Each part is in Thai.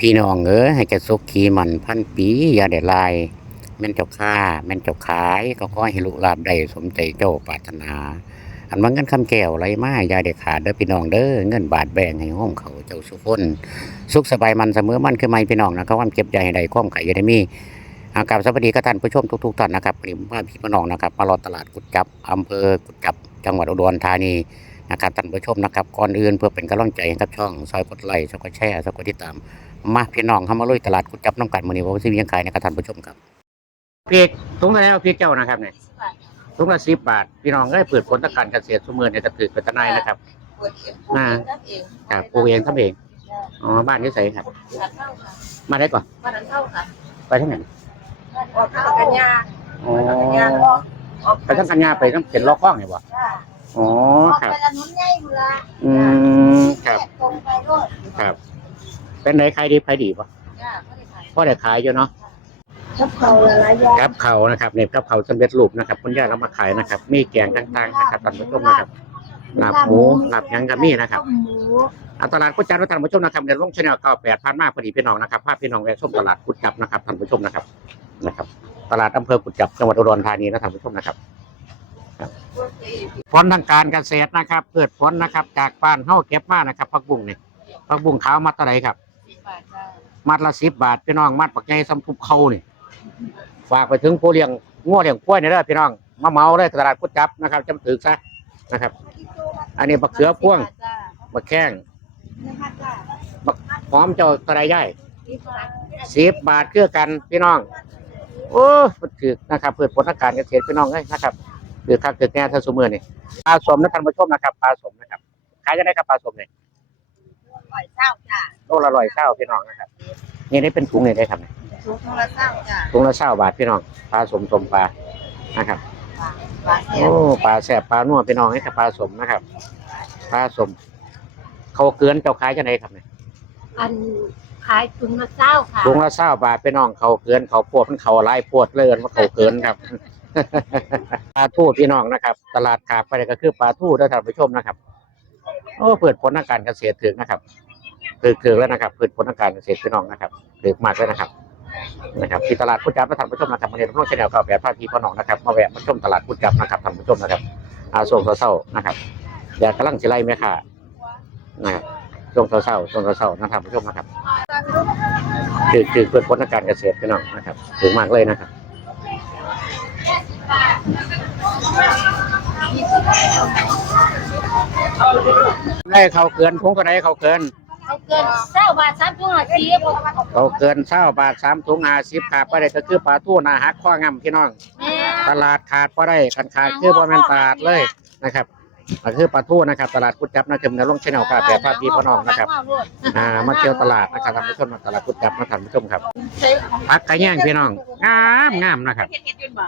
พี่น้องเอ้ยให้แกสุขขีมันพันปี อย่าได้ลาย แม่นเจ้าค่า แม่นเจ้าขาย ก็ขอให้ลูกลาบได้สมใจเจ้าปรารถนา อันว่าเงินคำแก้วไรมาอย่าได้ขาดเด้อพี่น้องเด้อเงินบาทแบ่งให้ห้องเขาเจ้าสุขคนสุขสบายมันเสมอมันคือไม่พี่น้องนะครับความเจ็บใจให้ใดความไข่อย่าได้มีอากาศสวัสดีกับท่านผู้ชมทุกๆท่านนะครับวันนี้ว่าพี่น้องนะครับมารอตลาดกุดจับอำเภอกุดจับ จังหวัดอุดรธานี นะครับท่านผู้ชมนะครับก่อนอื่นเพื่อเป็นกำลังใจให้กับช่องซอยกดไลค์ซอยกดแชร์ซอยกดติดตาม มาพี่น้องเข้ามาลุยตลาดกุดจับน้ำกันมื้อนี้ว่าสิมีหยังขายนะครับท่านผู้ชมครับพริกถุงละแล้วพริกเจ้านะครับเนี่ยถุงละ10บาท พี่น้องก็เปิดผลตะการเกษตรสมือเนี่ยจะถือเป็นตะไนนะครับปวดเองอ่ารับเองครับปลูกเองทำเองอ๋อบ้านนี้ใส่ครับขาดเข้าค่ะมาได้ก่อนบ้านนั้นเข้าค่ะไปที่ไหนออกข้าวกันยาอ๋อกันยาออกออกไปทั้งกัญญาไปทั้งเป็นล้อข้องเนี่ยบ่จ้า อ๋อออกครับ ไปละนุ่นใหญ่บุระอืมครับ ตรงไปรถครับ เป็นไหนใครดีใครดีป่ะจ้าไม่ได้ขายพ่อได้ขายอยู่เนาะกับเขาละลายยาครับเขานะครับเนี่ยครับเขาสำเร็จรูปนะครับคุณย่าเรามาขายนะครับ มีแกงต่างๆนะครับท่านผู้ชมนะครับ ลาบหมูลาบหยังก็มีนะครับ ต้มหมูอาตลาดกุดจับท่านผู้ชมนะครับเดี๋ยวลงชแนลเก้าแปดพันมากพอดีพี่น้องนะครับภาพพี่น้องแวะชมตลาดกุดจับนะครับท่านผู้ชมนะครับนะครับ ตลาดอำเภอกุดจับจังหวัดอุดรธานีนะท่านผู้ชมนะครับ ผลทางการเกษตรนะครับเกิดผลนะครับ จากบ้านเฮาเก็บมานะครับผักบุ้งนี่ผักบุ้งขาวมัดเท่าไหร่ครับสิบบาทจ้ามัดละสิบบาทพี่น้องมัดปักใหญ่สำทุบเขานี่ฝากไปถึงผู้เลี้ยงงัวเลี้ยงกล้วยนี่เด้อพี่น้องมาเมาเลยตลาดกุดจับนะครับจำถือซะนะครับ อันนี้บักเขือพ่วงจ้าบักแข้งนะคะจ้าหอมเจ้าตะไดใหญ่สิบบาทสิบบาทคือกันพี่น้องโอ้มันถือนะครับเพื่อผลทางการเกษตรพี่น้องเลยนะครับ คือคักคือแง่ท่านสมือนี่ปลาสมนะท่านผู้ชมนะครับปลาสมนะครับขายจะได้ครับปลาสมเนี่ยปล่อยเศร้าจ้าโลละร้อยเศร้าพี่น้องนะครับนี่ได้เป็นถุงนี่ได้ครับเนี่ยสูงละเศร้าจ้าถุงละเศร้าบาทพี่น้องปลาสมสมปลานะครับปลาเสียโอ้ปลาแสบปลานัวพี่น้องให้กับปลาสมนะครับปลาสม เขาเกลือนเจ้าขายจะไหนครับเนี่ยอันขายถุงละเศร้าค่ะถุงละเศร้าบาทพี่น้องเขาเกลือนเขาปวดมันเขาลายปวดเลยว่าเขาเกลือนครับ ปลาทูพี่น้องนะครับ ตลาดขาไปก็คือปลาทูท่านผู้ชมนะครับ โอ้เปิดผลทางการเกษตรถึงนะครับถึงถึงแล้วนะครับเปิดผลทางการเกษตรพี่น้องนะครับถึงมากเลยนะครับนะครับที่ตลาดพุทธจับท่านผู้ชมนะครับมาเรียนรู้ชแนลข่าแบบภาคพี่พ่อน้องนะครับมาแวะมาชมตลาดพุทธจับนะครับท่านผู้ชมนะครับอาส่งเศร้านะครับอยากกำลังสิไล่แม่ค่ะนะครับช่วงเศร้าๆช่วงเศร้าๆนะครับผู้ชมนะครับ คือคือเพื่อพ้นทางการเกษตรพี่น้องนะครับถึงมากเลยนะครับ ได้เขาเกินพงก็ได้เขาเกินเอาเกินเศร้าบาทสามถุงห้าสิบเขาเกินเศร้าบาทสามถุงอาสิบขาดไปได้ก็คือปลาทูนาฮักข้องำพี่น้องแม่ตลาดขาดพอได้ขันขาดคือบ่แม่นตลาดเลยนะครับ ก็คือปลาทูนะครับตลาดกุดจับนะครับในลงชแนลกาแฟภาพพี่พ่อน้องนะครับอ่ามาเที่ยวตลาดนะครับท่านผู้ชมมาตลาดกุดจับนะท่านผู้ชมครับพักกระแย่งพี่น้องงามงามนะครับ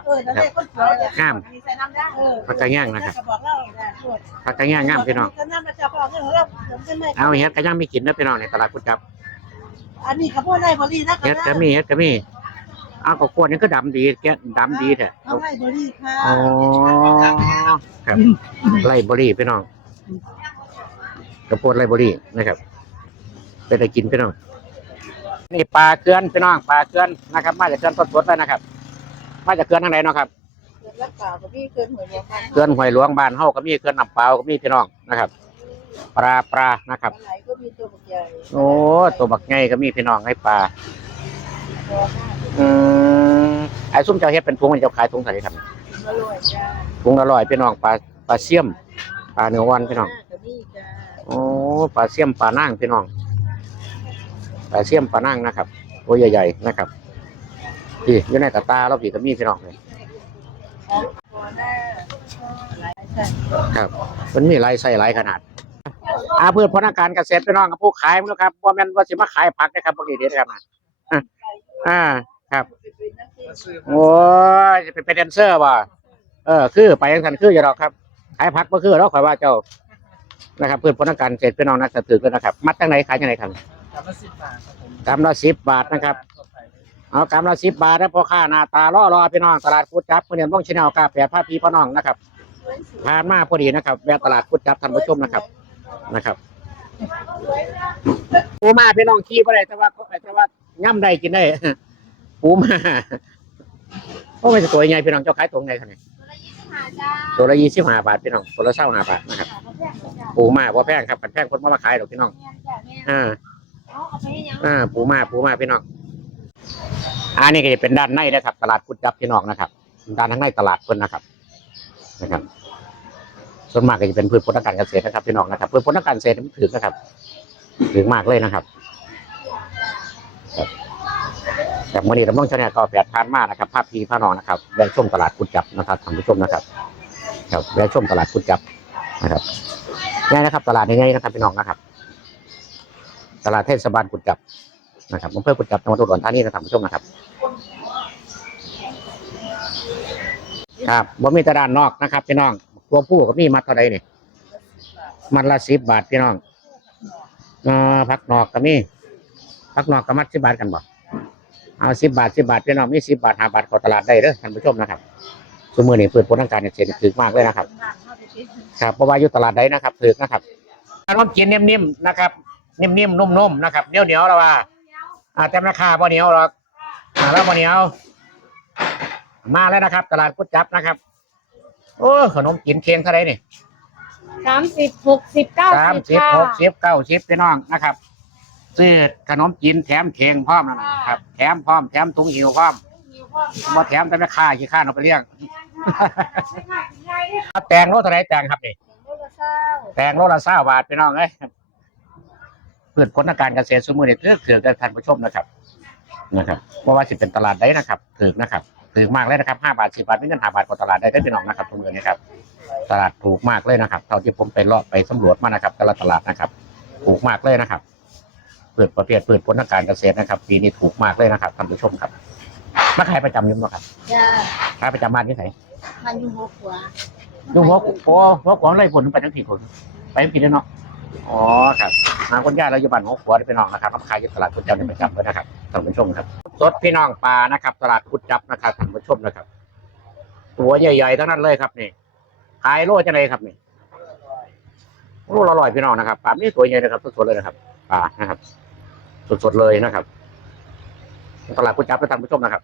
เออแล้วได้คนสวยเลยงามมีใส่น้ำได้เออพักกระแย่งนะครับบอกเล่าได้ตรวจพักกระแย่งงามพี่น้องก็น้ำมาจากพ่อเรื่องของเราเดี๋ยวจะไม่เอาเฮ็ดกระย่างมีกินนะพี่น้องในตลาดกุดจับอันนี้เขาพูดได้บรินะเฮ็ดก็มีเฮ็ดก็มีเอาก็ควรนี่ก็ดำดีแกดำดีแท้เขาให้บริค่ะอ๋อครับไล่บรี่พี่น้องกระโพดไล่บรี่นะครับไปได้กินพี่น้องนี่ปลาเกลือนพี่น้องปลาเกลือนนะครับ มาจากเกลือนสดๆเลยนะครับ มาจากเกลือนทางไหนเนาะครับเกิดรักเปล่ากับพี่เกินหัวเดียวกันเกลือนห้วยหลวงบ้านเฮาก็มีเกลือนน้ำเปล่าก็มีพี่น้องนะครับ ปลาปลานะครับไหนก็มีตัวใหญ่โอ้ตัวบักไงก็มีพี่น้องให้ปลา อืมไอ้ซุ่มเจ้าเฮ็ดเป็นถุงให้เจ้าขายถุงเท่าไหร่ครับอร่อยจ้าถุงละร้อยพี่น้องปลาปลาเสี่ยมปลาเนื้อวันพี่น้องกับนี่จ้าโอ้ปลาเสี่ยมปลานั่งพี่น้องปลาเสี่ยมปลานั่งนะครับตัวใหญ่ๆนะครับพี่อยู่ในกระตาเราพี่ก็มีพี่น้องเลยตัวหน้าหลายใส่ครับมันมีหลายไส้หลายขนาดอาพืชผลทางการเกษตรพี่น้องกับผู้ขายมั้งครับว่าแม่นว่าสิมาขายผักนะครับพวกนี้เด็ดครับนะอะอ่า ครับเป็นนักเตะโอ้ยจะเป็นแดนเซอร์ป่ะเออ คือไปยังสันคืออย่าหรอกครับขายผักก็คือเราขอยว่าเจ้านะครับพืชผลทางการเกษตรพี่น้องนักสตือกันนะครับ มัดตั้งไหนขายยังไงครับกำละสิบบาทครับผมกำละสิบบาทนะครับ เอากำละสิบบาทแล้วพอค่าหน้าตาล่อรอพี่น้องตลาดพุทธจับเพื่อนต้องชินเอากาแฟผ้าพีพ่อน้องนะครับผ่านมาพอดีนะครับแวะตลาดพุทธจับท่านผู้ชมนะครับนะครับปูมาพี่น้องขี้บ่ได้แต่ว่าแต่ว่าย่ำได้กินได้ ปูมาโอ้ไม่ตัวใหญ่พี่น้องเจ้าขายตัวไงคะเนี่ยตัวละยี่สิบห้าจ้าตัวละยี่สิบห้าบาทพี่น้องตัวละเศร้าห้าบาทนะครับปูมาว่าแพงครับแพงคนมามาขายหรอกพี่น้องอ่าอ่าปูมาปูมาพี่น้องอันนี้ก็จะเป็นด้านในนะครับ ตลาดกุดจับพี่น้องนะครับ ด้านข้างในตลาดเพิ่นนะครับ นะครับ ส่วนมากก็จะเป็นพืชผลทางการเกษตรนะครับพี่น้องนะครับพืชผลทางการเกษตรมันถือนะครับถือมากเลยนะครับครับ จากมื่อนี้ดำรงชาแนลก็แปดทานมากนะครับภาพพีพาน้องนะครับแวะชมตลาดกุดจับนะครับท่านผู้ชมนะครับครับแวะชมตลาดกุดจับนะครับนี่นะครับ ตลาดง่ายๆนะครับพี่น้องนะครับ ตลาดเทศบาลกุดจับนะครับอำเภอกุดจับจังหวัดอุดรธานีนะครับท่านผู้ชมนะครับ ครับบ่มีตด้านนอกนะครับพี่น้องตัวผู้ก็มีมัดเท่าใดนี่มัดละสิบบาทพี่น้องเอ่อผักนอกก็มีผักนอกก็มัดสิบบาทกันบ่ เอาสิบบาทสิบบาทพี่น้องมีสิบบาทห้าบาทเข้าตลาดได้เด้อท่านผู้ชมนะครับสมือนี่เปิดผลทางการเกษตรถือมากเลยนะครับ ครับเพราะว่าอยู่ตลาดใดนะครับถือนะครับขนมจีนนิ่มๆนะครับนิ่มๆนุ่มๆนะครับเหนียวๆแล้วว่าอ่าเต็มราคาบ่เหนียวหรอกอ่าแล้วบ่เหนียว มาแล้วนะครับ ตลาดกุดจับนะครับ โอ้ขนมจีนเคียงเท่าไหรนี่สามสิบหกสิบเก้าสามสิบสิบค่ะหกสิบเก้าสิบพี่น้องนะครับ ซื้อขนมจีนแถมเคียงพร้อมแล้วนะครับ แถมพร้อมแถมถุงหิวพร้อมบ่แถมแต่ราคาขี้ข้านเอาไปเลี้ยงแตงโลเท่าไหรแตงครับนี่แตงโลละเศร้าบาทพี่น้องเอ้ยเพื่อผลทางการเกษตรสมุนไพรเถือกเถือกท่านผู้ชมนะครับ นะครับเพราะว่าสิเป็นตลาดได้นะครับถือนะครับถือมากเลยนะครับห้าบาทสิบาทไม่เงินห้าบาทกว่าตลาดได้ได้พี่น้องนะครับทุกเดือนนะครับ ตลาดถูกมากเลยนะครับ เท่าที่ผมไปเลาะไปสำรวจมานะครับ แต่ละตลาดนะครับ ถูกมากเลยนะครับ เปิดประเภทเปิดผลทางการเกษตรนะครับ ปีนี้ถูกมากเลยนะครับท่านผู้ชมครับมาขายประจำอยุ่งบ่ครับจ้าขายประจำบ้านที่ไหนพันยูหกหัวยุ่งหัวโอ้หัวขวางไล่ผลไปทั้งสี่คนไปทั้งกี่เดือนเนาะอ๋อครับทางคนญาติเราอยู่บ้านหัวขวางพี่น้องนะครับมาขายอยู่ตลาดกุดจับเป็นประจำเลยนะครับท่านผู้ชมครับสดพี่น้องปลานะครับ ตลาดกุดจับนะครับท่านผู้ชมนะครับ ตัวใหญ่ๆทั้งนั้นเลยครับนี่ขายโลจะไหนครับนี่โลละร้อยพี่น้องนะครับปลานี่ตัวใหญ่นะครับสดๆเลยนะครับปลานะครับ สดๆเลยนะครับตลาดกุดจับนะท่านผู้ชมนะครับ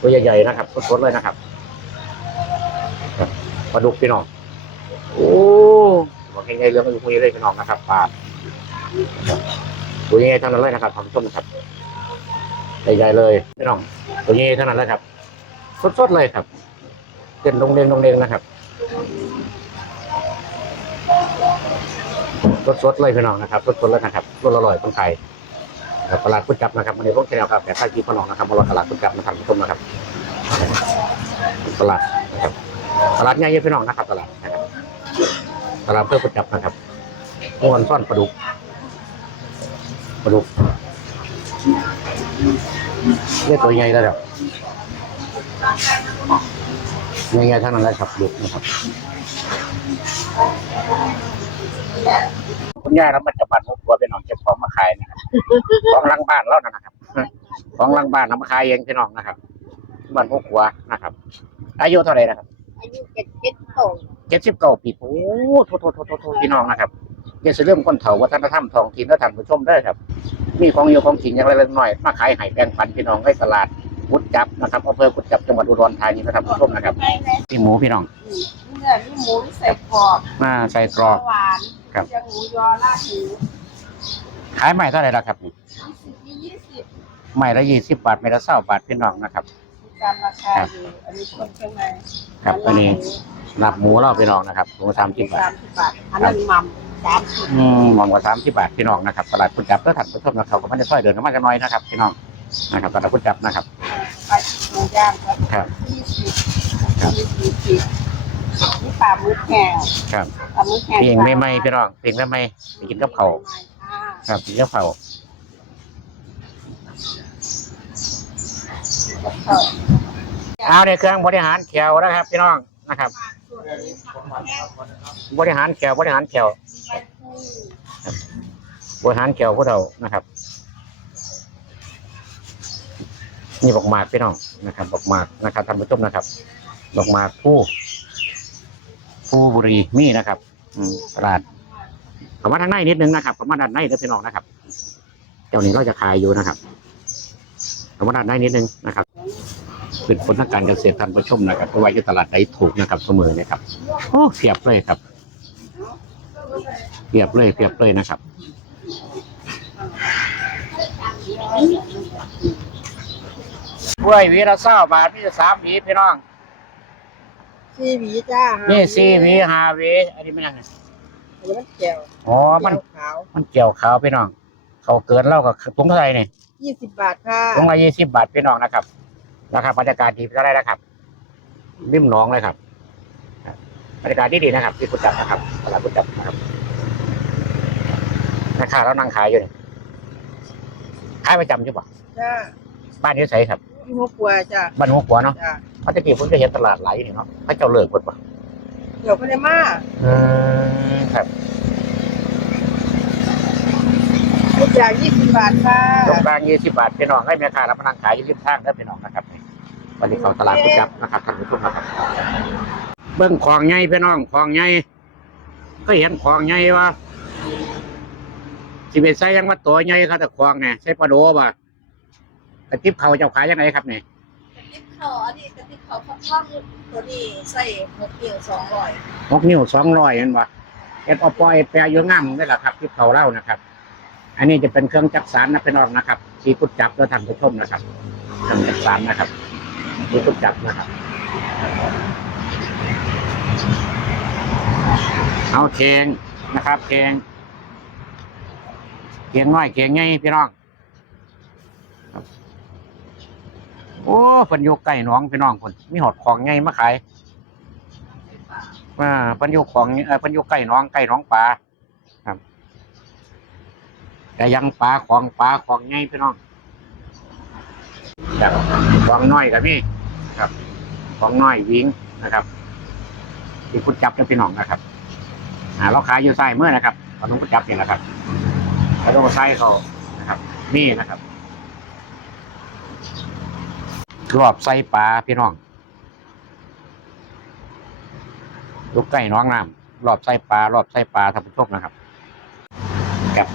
ตัวใหญ่ๆนะครับสดๆเลยนะครับครับปลาดุกพี่น้องโอ้บอกง่ายๆเรื่องมันอยู่คุยเลยพี่น้องนะครับปลาตัวใหญ่ๆทั้งนั้นเลยนะครับท่านผู้ชมนะครับใหญ่ๆเลยพี่น้องตัวใหญ่ๆทั้งนั้นเลยครับสดๆเลยครับเต้นลงเด้งลงเด้งนะครับ สดๆเลยพี่น้องนะครับสดๆเลยนะครับรสอร่อยคนไทยครับตลาดกุดจับนะครับวันนี้พวกแนวครับแต่ถ้ากีพี่น้องนะครับมาลองตลาดกุดจับมาทำชมนะครับ ตลาดนะครับตลาดใหญ่พี่น้องนะครับ ตลาดนะครับตลาดเพื่อกุดจับนะครับม้วนซ่อนปลาดุกปลาดุกเรียกตัวใหญ่แล้วเดี๋ยวง่ๆเท่านั้นแหละครับลูกนะครับ คุณย่าเรามาจากบ้านมุกบัวเป็นน้องเก็บของมาขายนะครับของหลังบ้านเรานะนะครับของหลังบ้านเรามาขายเองพี่น้องนะครับบ้านมุกบัวนะครับ อายุเท่าไหร่นะครับอายุเจ็ดเจ็ดโตเจ็ดสิบเก้าปีโอ้โทษโทษโทษโทษโทษพี่น้องนะครับอย่าเสเรื่องคนเฒ่าวัฒนธรรมท้องถิ่นและท่านผู้ชมได้อครับ มีของอยู่ของกินอย่างไรเล็กน้อยมาขายให้แบ่งปันพี่น้องให้ตลาดกุดจับนะครับอำเภอกุดจับจังหวัดอุดรธานีนะครับผู้ชมนะครับไปเลยที่หมูพี่น้องเนื้อนี่หมูใส่กรอบมาใส่กรอบหวาน ครับ จะหมูยอราดหมูขายใหม่เท่าไหร่ละครับนี่ยี่สิบยี่สิบใหม่ละยี่สิบบาทใหม่ละเศร้าบาทพี่น้องนะครับมีตามราคาอยู่อันนี้คนเครื่องในครับอันนี้ หนับหมูเราพี่น้องนะครับหมูสามสิบบาท สามสิบบาทอันนั้นมัมสามสิบอืมหมอนกว่าสามสิบบาทพี่น้องนะครับตลาดกุดจับเพื่อถัดผู้ชมนะครับก็ไม่ได้ซอยเดินเข้ามากันน้อยนะครับพี่น้องนะครับตลาดกุดจับนะครับ ไปหมูย่างครับครับยี่สิบยี่สิบ สิบนี่ปลาหมึกแห้งครับปลาหมึกแห้งเพียงไม่ไม่พี่น้องเพียงไม่ไม่ไปกินกับเขาวอ่าครับกินกับเขาวเออเอาในเครื่องบริหารแขวนะครับ พี่น้องนะครับ บริหารแขวบริหารแขวบริหารแขวพวกเรานะครับนี่บอกหมากพี่น้องนะครับบอกหมากนะครับท่านผู้ชมนะครับบอกหมากผู้ ผู้บุรีมีนะครับอืมตลาดเข้ามาทางในนิดนึงนะครับเข้ามาด้านในเด้อพี่น้องนะครับเจ้านี้เราจะขายอยู่นะครับเข้ามาด้านในนิดนึงนะครับเป็นผลทางการเกษตรท่านผู้ชมนะครับเพราะว่าอยู่ตลาดไหนถูกนะครับเสมอนะครับโอ้เพียบเลยครับเพียบเลยเพียบเลยนะครับกล้วยวีละเศร้าบาทมีสามหวีพี่น้อง สี่หวีจ้านี่สี่หวีห้าหวีอันนี้ไม่ยังไงอันนี้มันแก้วอ๋อมันแก้วขาวมันเกี่ยวขาวพี่น้อง เขาเกินเล่ากับถุงเท่าไหร่นี่ยี่สิบบาทค่ะถุงละยี่สิบบาทพี่น้องนะครับราคาบรรยากาศดีเท่าไหรนะครับริมหนองเลยครับบรรยากาศดีดีๆนะครับที่กุจับนะครับตลาดกุจับนะครับแม่ค้าเรานั่งขายอยู่นี่ขายประจำใช่ปะจ้าบ้านนี้ใสครับยี่หัวกลัวจ้าบ้านหัวขวาเนาะจ้า เพราะตะกี้ผมจะเห็นตลาดไหลนี่เนาะพระเจ้าเลิกหมดปะเดี๋ยวพนมาอืมครับทุกอย่างยี่สิบบาทค่ะตรงกลางยี่สิบบาทพี่น้องให้แม่ค้ารับมานั่งขายอยู่ริมทางเด้อพี่น้องนะครับวันนี้เขาตลาดกุจับนะครับท่านผู้ชมนะครับเบิ้งของใหญ่พี่น้องของใหญ่ก็เห็นของใหญ่ว่าสิเป็นไส้ยังว่าตัวใหญ่ครับแต่ของเนี่ยใส่ปลาโดบ่ะกระติบเขาเจ้าขายยังไงครับเนี่ยกระ ติบเขาอันนี้กระติบเขาข้างข้างตัวนี้ใส่หกเกี่ยวสองร้อยหกนิ้วสองร้อยเห็นบ่เอ็ดอปอยแปรยู่ง่ามนี่แหละครับที่เขาเล่านะครับ อันนี้จะเป็นเครื่องจักสารนะพี่น้องนะครับที่กุดจับแล้วท่านผู้ชมนะครับเครื่องจักสารนะครับที่กุดจับนะครับ เอาเคงนะครับเคงเคียงน้อยเคียงใหญ่พี่น้องครับ โอ้เพิ่นอยู่ใกล้องพี่น้องคนมีหอดของใหญ่มาขายว่าเพิ่นอยู่ของเออเพิ่นอยู่ใกล้องใกล้องปลาครับแต่ยังปลาของปลาของใหญ่พี่น้องจากของน้อยกับนี่ครับของน้อยวิ่งนะครับ ที่คุณจับนะพี่น้องนะครับอ่าเราขายอยู่ไส้เมื่อนะครับขนมประจับเนี่ยนะครับกระโดดไส้เขานะครับ นี่นะครับ รอบไส้ปลาพี่น้องลูกไก่น้องน้ำรอบไส้ปลารอบไส้ปลาท่านผู้ชมนะครับ กับ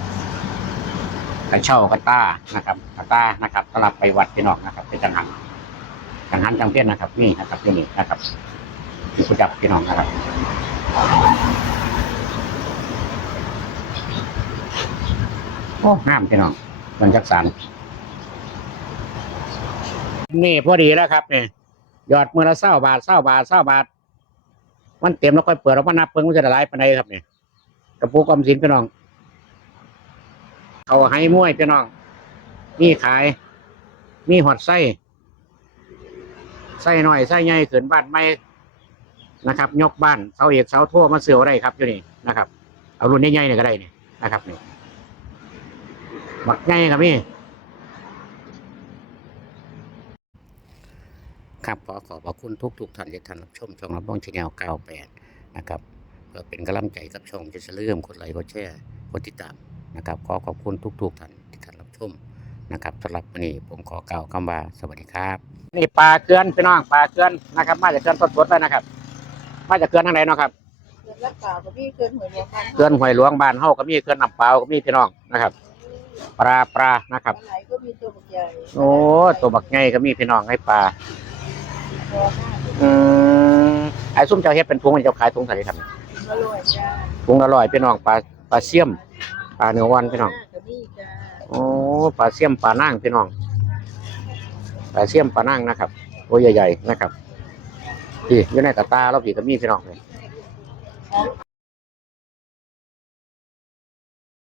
กระเช่ากระต้านะครับกระต้านะครับสลับไปวัดพี่น้องนะครับเป็นจังหันจังหันจังเพี้ยนนะครับ นี่นะครับที่นี่นะครับที่คุณจับพี่น้องนะครับโอ้น้ำพี่น้องมันจักสัน นี่พอดีแล้วครับเนี่ยยอดมือละเศร้าบาทเศร้าบาทเศร้าบาท มันเต็มแล้วค่อยเปิดแล้วมานับเพิ่งมันจะได้หลายปานครับเนี่ยกระปุกอมสินพี่น้อง เขาให้ม้วยพี่น้องนี่ขาย มีหอดไส้ไส้หน่อยไส้ใหญ่เขืนบ้านไม่นะครับ ยกบ้านเสาเอกเสาทั่วมาเสือได้ครับอยู่นี่นะครับ เอารุ่นใหญ่ๆเนี่ยก็ได้นี่นะครับนี่บักใหญ่ครับพี่ ครับขอขอบพระคุณทุกทุกๆท่านที่ท่านรับชมช่องรับบ้องชแนล98 นะครับเพื่อเป็นกำลังใจกับช่องจะเลื่อมกดไลค์กดแชร์กดติดตามนะครับขอขอบคุณทุกทุกๆท่านที่ท่านรับชมนะครับสำหรับวันนี้ผมขอกล่าวคำว่าสวัสดีครับ นี่ปลาเกลือนพี่น้องปลาเกลือนนะครับ มาจากเกลือนสดๆเลยนะครับ มาจากเกลือนทางไหนเนาะครับเกินรักษากับพี่เกินหัวเดียวกันเกลือนห้วยหลวงบ้านเฮาก็มีเกลือนน้ำเปล่าก็มีพี่น้องนะครับ ปลาปลานะครับปลาไหลก็มีตัวบักใหญ่โอ้ตัวบักไงก็มีพี่น้องให้ปลาตัวหน้า อืมไอ้ซุ่มเจ้าเฮ็ดเป็นถุงมันเจ้าขายถุงเท่าไหร่ครับอร่อยจ้าถุงละร้อยพี่น้องปลาปลาเสี่ยมปลาเนื้อวันพี่น้องกับนี่จ้าโอ้ปลาเสี่ยมปลานั่งพี่น้องปลาเสี่ยมปลานั่งนะครับตัวใหญ่ๆนะครับพี่อยู่ในตาตาเราพี่ก็มีพี่น้องเลย